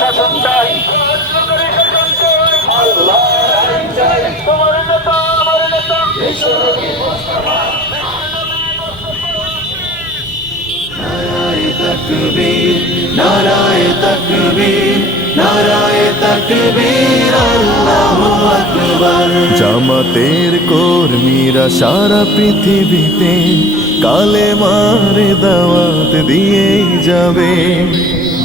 শাসন চাই। নারায় জামাতের কর্মীরা সারা পৃথিবীতে কালে মারে দাওয়াত দিয়ে যাবে।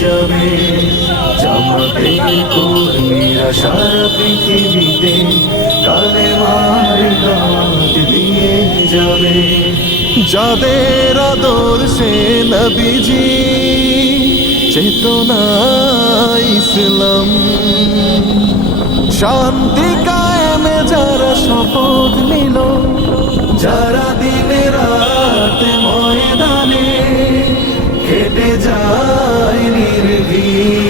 যাবে। জামাতে কর্মীরা সারা পৃথিবীতে কালে মার দাঁত দিয়ে যাবে। যাদের আদর্শে নবীজি, চেতনা ইসলাম। শান্তি কায়েমে যারা শপথ নিল নির্ভীক।